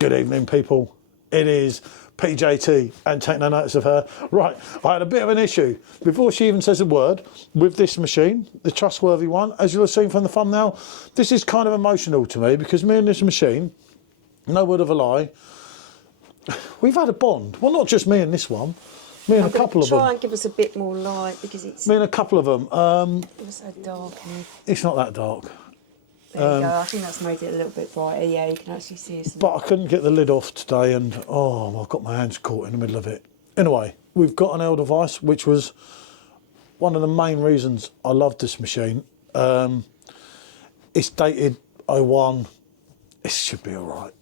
Good evening, people. It is PJT, and take no notice of her. Right, I had a bit of an issue before she even says a word with this machine, the trustworthy one. As you'll have seen from the thumbnail, this is kind of emotional to me because me and this machine, no word of a lie, we've had a bond. Well, not just me and this one, me and a couple of them. Try and give us a bit more light because it's... Me and a couple of them. It was so dark. It's not that dark. There you go, I think that's made it a little bit brighter. Yeah, you can actually see some... But I couldn't get the lid off today and, oh, I've got my hands caught in the middle of it. Anyway, we've got an Edelweiss, which was one of the main reasons I loved this machine. It's dated 01. It should be all right,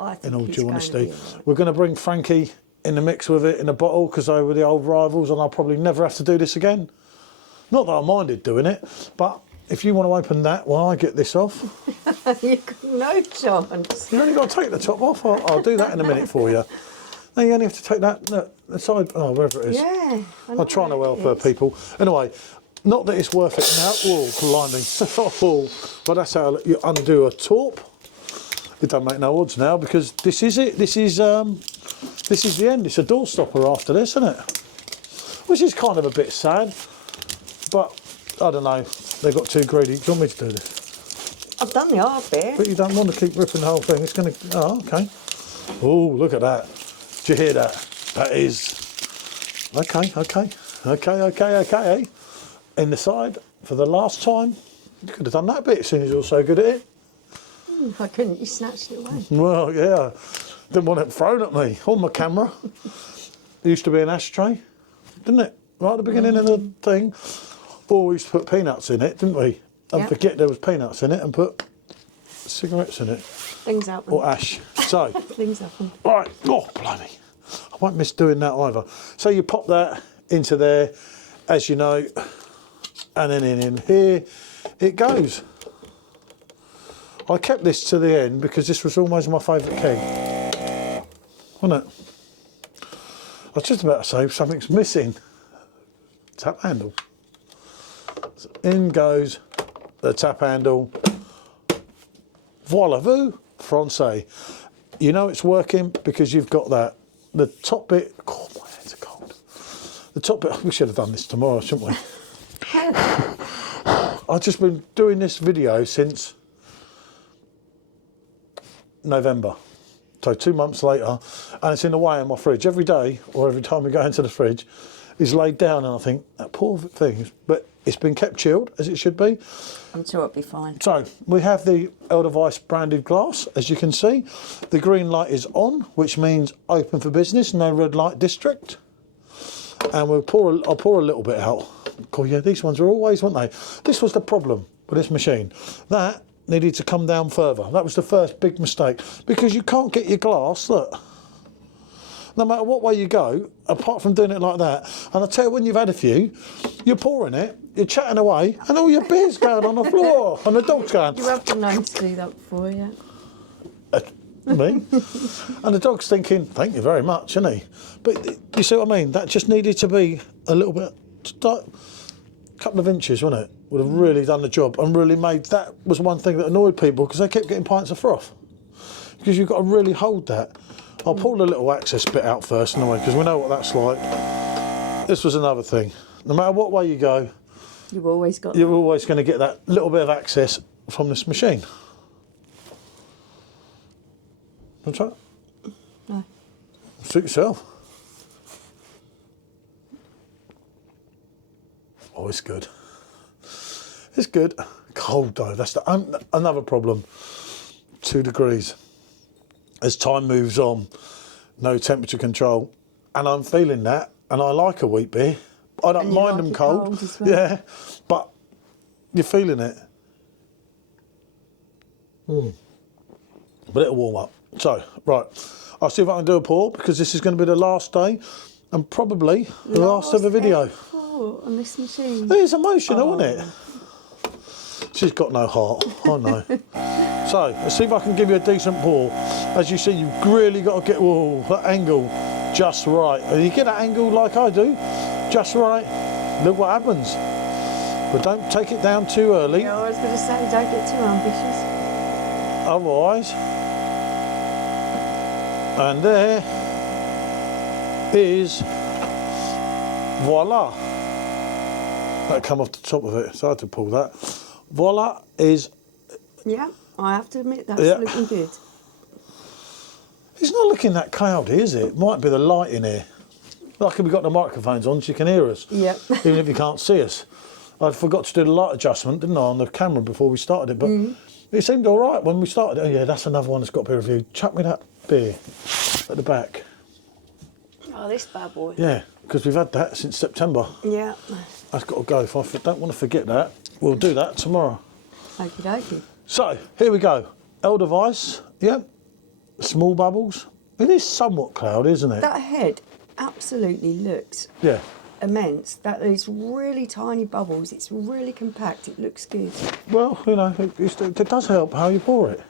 I think in all due honesty. Right. We're going to bring Frankie in the mix with it in a bottle because they were the old rivals and I'll probably never have to do this again. Not that I minded doing it, but if you want to open that while I get this off. You've got no chance. You only got to take the top off. I'll do that in a minute for you. No, you only have to take that, the side, oh, wherever it is. Yeah. I'm trying to help her, people. Anyway, not that it's worth it now. Whoa, blinding. But that's how you undo a TORP. It don't make no odds now because this is it. This is the end. It's a door stopper after this, isn't it? Which is kind of a bit sad, but I don't know. They got too greedy. Do you want me to do this? I've done the hard bit. But you don't want to keep ripping the whole thing. It's going to... Oh, okay. Oh, look at that. Did you hear that? That is... Okay. In the side, for the last time, you could have done that bit as soon as you're so good at it. I couldn't. You snatched it away. Well, yeah. Didn't want it thrown at me on my camera. There used to be an ashtray, didn't it? Right at the beginning of the thing. Oh, we used to put peanuts in it, didn't we? And forget there was peanuts in it and put cigarettes in it. Things happen. Or ash. So. Things happen. Right. Oh, blimey. I won't miss doing that either. So you pop that into there, as you know, and then in here it goes. I kept this to the end because this was almost my favourite keg. Wasn't it? I was just about to say something's missing. Tap handle. So in goes the tap handle. Voila, vous, Francais. You know it's working because you've got that. The top bit, oh, my hands are cold. The top bit, we should have done this tomorrow, shouldn't we? I've just been doing this video since November. So 2 months later, and it's in the way in my fridge. Every day, or every time we go into the fridge, is laid down and I think, that poor thing, but it's been kept chilled, as it should be. I'm sure it'll be fine. So, we have the Edelweiss branded glass, as you can see. The green light is on, which means open for business, no red light district. And I'll pour a little bit out. Oh yeah, these ones are always, weren't they? This was the problem with this machine. That needed to come down further. That was the first big mistake. Because you can't get your glass, look. No matter what way you go, apart from doing it like that. And I tell you, when you've had a few, you're pouring it, you're chatting away, and all your beer's going on the floor, and the dog's going... You have been known to do that before, yeah? Me? And the dog's thinking, thank you very much, isn't he? But you see what I mean? That just needed to be a little bit... a couple of inches, wasn't it? Would have really done the job and really made... That was one thing that annoyed people, because they kept getting pints of froth. Because you've got to really hold that. I'll pull the little access bit out first anyway, because we know what that's like. This was another thing. No matter what way you go, you've always got you're always going to get that little bit of access from this machine. Want to try it? No. Suit yourself. Oh, it's good. It's good. Cold though, that's another problem. 2 degrees. As time moves on, no temperature control, and I'm feeling that, and I like a wheat beer. I don't mind them cold, as well. Yeah, but you're feeling it. But it'll warm up. So, right, I'll see if I can do a pour, because this is going to be the last day, and probably the last ever video. On this machine. It is emotional, isn't it? She's got no heart, I know. So, let's see if I can give you a decent pour. As you see, you've really got to get that angle just right. And you get that angle like I do, just right, look what happens. But don't take it down too early. Yeah, I was going to say, don't get too ambitious. Otherwise, And there is, voila. That come off the top of it, so I had to pull that. Voila is... Yeah, I have to admit that's Yeah. looking good. It's not looking that cloudy, is it? Might be the light in here. Luckily we've got the microphones on so you can hear us. Yep. Even if you can't see us. I forgot to do the light adjustment, didn't I, on the camera before we started it, but it seemed all right when we started it. Oh yeah, that's another one that's got to be reviewed. Chuck me that beer at the back. Oh, this bad boy. Yeah, because we've had that since September. Yeah. That's got to go. If I don't want to forget that, we'll do that tomorrow. Okie dokie. So, here we go. Edelweiss, yep. Small bubbles. It is somewhat cloudy, isn't it? That head absolutely looks Yeah. immense. That is really tiny bubbles. It's really compact. It looks good. Well, you know, it does help how you pour it.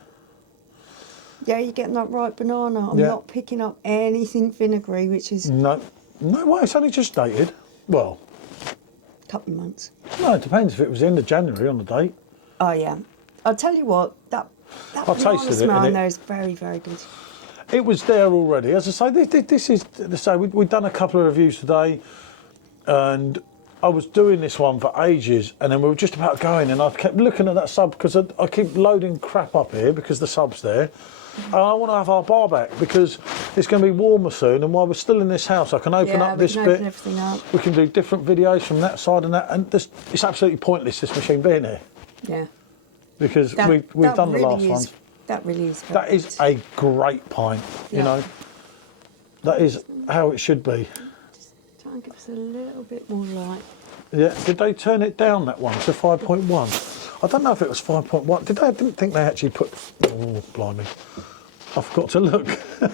Yeah, you're getting that right banana. I'm Yeah. not picking up anything vinegary, which is No, well, it's only just dated. Well, a couple of months. no, it depends if it was the end of January on the date. Oh yeah. I'll tell you what, that I banana tasted it, smell and in it- there is very, very good. It was there already. As I say, this is, we've done a couple of reviews today, and I was doing this one for ages, and then we were just about going, and I kept looking at that sub, because I keep loading crap up here, because the sub's there, and I want to have our bar back, because it's going to be warmer soon, and while we're still in this house, I can open Yeah, up we this can bit, open everything up. we can do different videos from that side and that, and it's absolutely pointless, this machine being here, Yeah. because That- we've that done the really last is- ones. That really is good. That is a great pint, you Yeah. know. That is how it should be. Just try and give us a little bit more light. Yeah. Did they turn it down, that one, to 5.1? I don't know if it was 5.1. I didn't think they actually put... Oh, blimey. I forgot to look.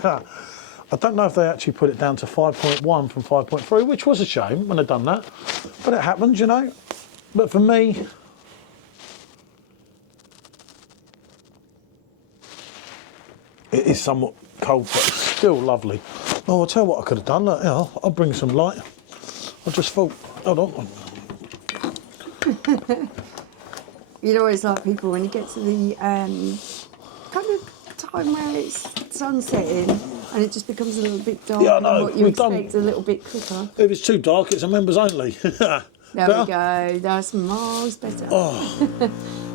I don't know if they actually put it down to 5.1 from 5.3, which was a shame when they'd done that. But it happens, you know. But for me... It is somewhat cold, but it's still lovely. Oh, I'll tell you what I could have done. Look, yeah, I'll bring some light. I just thought, hold on. You'd always like people when you get to the kind of time where it's sun setting and it just becomes a little bit darker Yeah, I know, than what you we've done- expect, a little bit quicker. If it's too dark, it's a members only. There Better? we go. That's miles better. Oh,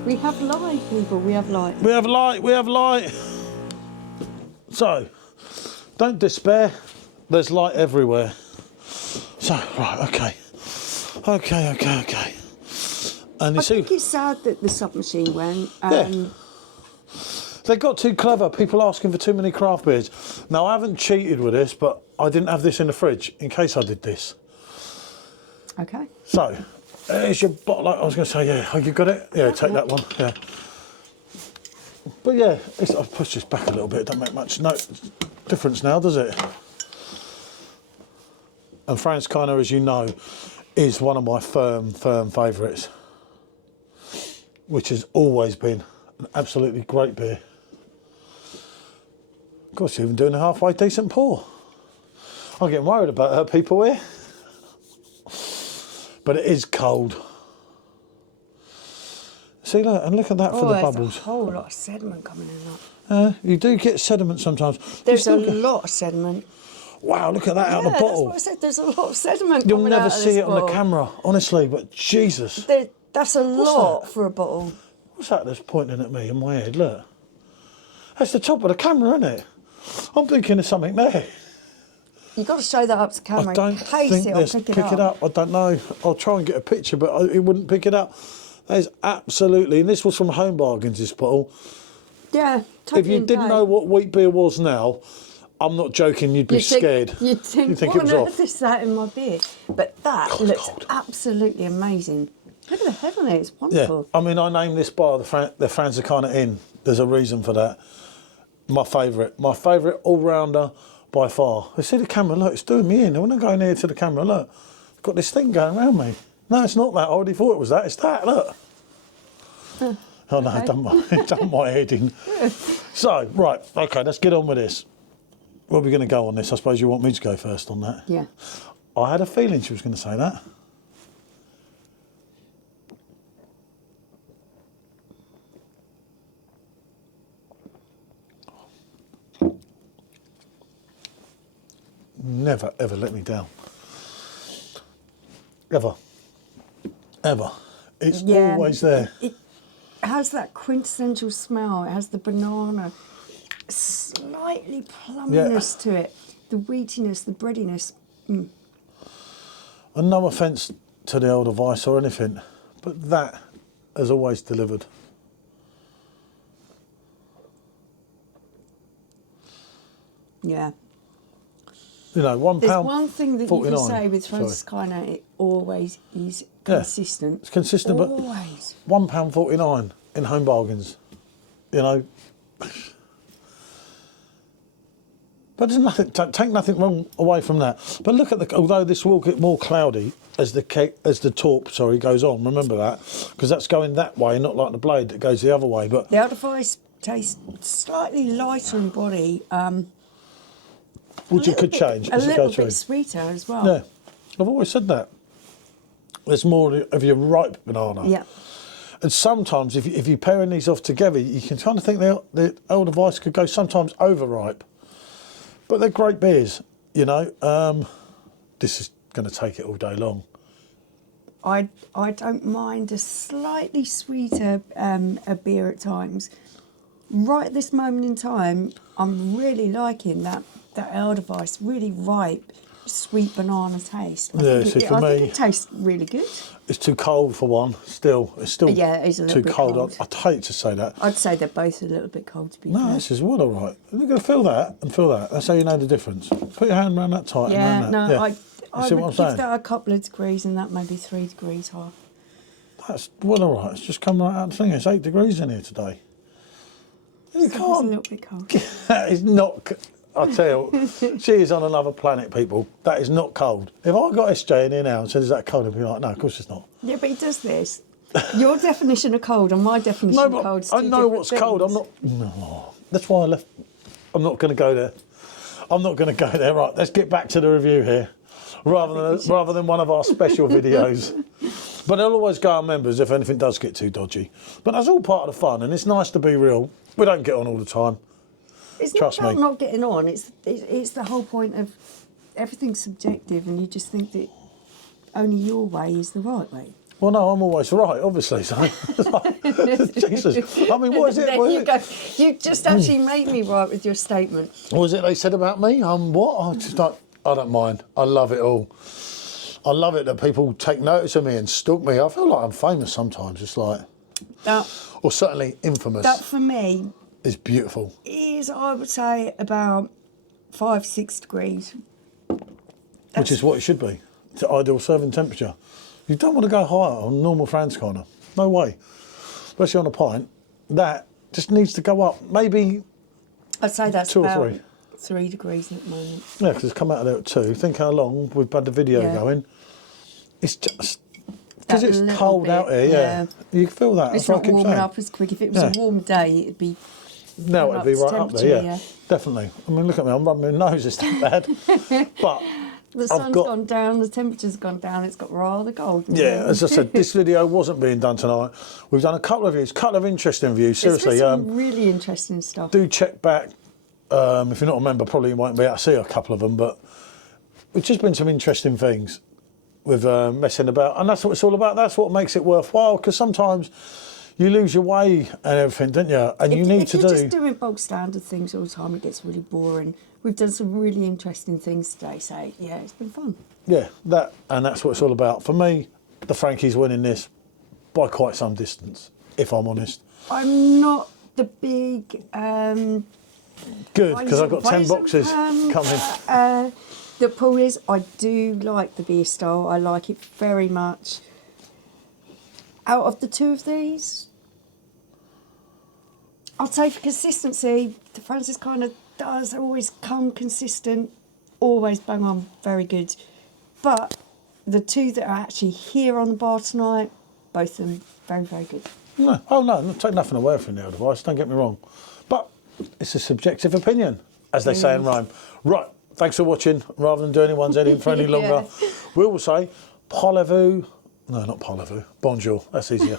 We have light, people. We have light. we have light, we have light. So, don't despair. There's light everywhere. So, right, okay. Okay. And you I see, think it's sad that the submachine went. Yeah. they got too clever, people asking for too many craft beers. Now, I haven't cheated with this, but I didn't have this in the fridge in case I did this. Okay. So, there's your bottle. I was going to say, yeah, oh, you got it? Yeah, take that one, yeah. But yeah, I've pushed this back a little bit. It doesn't make much difference now, does it? And Franziskaner, as you know, is one of my firm favourites, which has always been an absolutely great beer. Of course, you're even doing a halfway decent pour. I'm getting worried about her people here. But it is cold. See, look, and look at that for the bubbles. There's a whole lot of sediment coming in that. You do get sediment sometimes. You There's a still get- lot of sediment. Wow, look at that out of the That's bottle. what I said. There's a lot of sediment You'll coming never out of see this it on the bottle. camera, honestly, but Jesus. That's a lot for a bottle. What's that that's pointing at me in my head? Look. That's the top of the camera, isn't it? I'm thinking of something there. You've got to show that up to camera I don't in case think it'll this. pick Pick it up. I don't know. I'll try and get a picture, but it wouldn't pick it up. That is absolutely, and this was from Home Bargains, this bottle. Yeah, If you totally in didn't date. know what wheat beer was now, I'm not joking, you'd be scared. You'd think, You'd think what it was on off. earth is that in my beer? But that God, looks cold. absolutely amazing. Look at the head on it, it's Yeah, wonderful. I mean, I named this bar the Franziskaner Inn. There's a reason for that. My favourite all-rounder by far. I see the camera, look, it's doing me in. When I go near to the camera, look, I've got this thing going around me. No, it's not that. I already thought it was that. It's that, look. Oh no, okay. done my head in. So, right, okay, let's get on with this. Where are we going to go on this? I suppose you want me to go first on that. Yeah. I had a feeling she was going to say that. never, ever let me down. Ever. Ever. It's always there. It has that quintessential smell. It has the banana, slightly plumminess to it, the wheatiness, the breadiness. And no offence to the Edelweiss or anything, but that has always delivered. You know, £1. There's one thing that 49. you can say with Franziskaner, it always is consistent. It's consistent, always. But £1.49 in home bargains. You know. But there's nothing. Take nothing wrong away from that. But look at the. Although this will get more cloudy as the TORP goes on. Remember that, because that's going that way, not like the Blade that goes the other way. But the Edelweiss tastes slightly lighter in body. Which it could change a as it goes little through. bit sweeter as well. Yeah, I've always said that. There's more of your ripe banana. Yeah. And sometimes, if you're pairing these off together, you can kind of think the Edelweiss could go sometimes overripe. But they're great beers, you know. This is going to take it all day long. I don't mind a slightly sweeter a beer at times. Right at this moment in time, I'm really liking that Edelweiss, really ripe, sweet banana taste. I think it tastes really good. It's too cold for one. Still, it's still it's a little too bit cold. I'd hate to say that. I'd say they're both a little bit cold to be fair. No, this is well all right. You're going to feel that and feel that. That's how you know the difference. Put your hand around that tight. Yeah, and around no, that. I see would what I'm give saying? that a couple of degrees and that maybe 3 degrees high. That's well all right. It's just come right out the thing. It's 8 degrees in here today. You It's a can't. little bit cold. That is not. I tell you, she is on another planet, people. That is not cold. If I got SJ in here now and said, "Is that cold?" I'd be like, "No, of course it's not." Yeah, but he does this. Your definition of cold and my definition of cold is two I know what's different cold. I'm things. not. No, that's why I left. I'm not going to go there. I'm not going to go there. Right, let's get back to the review here, rather than one of our special videos. But they'll always go on members if anything does get too dodgy. But that's all part of the fun, and it's nice to be real. We don't get on all the time. It's Trust not about me. not getting on. It's the whole point of everything's subjective, and you just think that only your way is the right way. Well, no, I'm always right, obviously. So, Jesus, I mean, what is it? There you just actually made me right with your statement. What was it they said about me? What? I don't mind. I love it all. I love it that people take notice of me and stalk me. I feel like I'm famous sometimes. It's like, or certainly infamous. That for me is beautiful. Is, I would say, about 5-6 degrees. Which is what it should be. It's ideal serving temperature. You don't want to go higher on normal Franziskaner. No way. Especially on a pint. That just needs to go up. Maybe I'd say that's 2 or about 3. 3 degrees at the moment. Yeah, because it's come out of there at 2. Think how long we've had the video going. It's just because it's cold out here. Yeah, you feel that. It's That's what I not keep warming saying. up as quick. If it was a warm day, it'd be. No, it'd be right up there. Yeah, Definitely. I mean, look at me. I'm rubbing my nose. It's that bad. But the sun's gone down. The temperature's gone down. It's got rather cold. Yeah, as I said, this video wasn't being done tonight. We've done a couple of views, couple of interesting views. Seriously, some really interesting stuff. Do check back. If you're not a member, probably you won't be able to see a couple of them, but it's just been some interesting things with messing about, and that's what it's all about. That's what makes it worthwhile, because sometimes you lose your way and everything, don't you? And you need to do. If you're just doing bog standard things all the time, it gets really boring. We've done some really interesting things today, so yeah, it's been fun. Yeah, that's what it's all about. For me, the Frankie's winning this by quite some distance, if I'm honest. I'm not the big. Good, because I've got 10 boxes coming. The Paul is, I do like the beer style. I like it very much. Out of the two of these, I'd say for consistency, the Franziskaner does always come consistent, always bang on, very good. But the two that are actually here on the bar tonight, both of them very, very good. No, take nothing away from the Edelweiss, don't get me wrong. But it's a subjective opinion, as they say in rhyme. Right, thanks for watching. Rather than doing anyone's head in for any longer, we will say, parlez-vous. No, not parlez-vous. Bonjour, that's easier.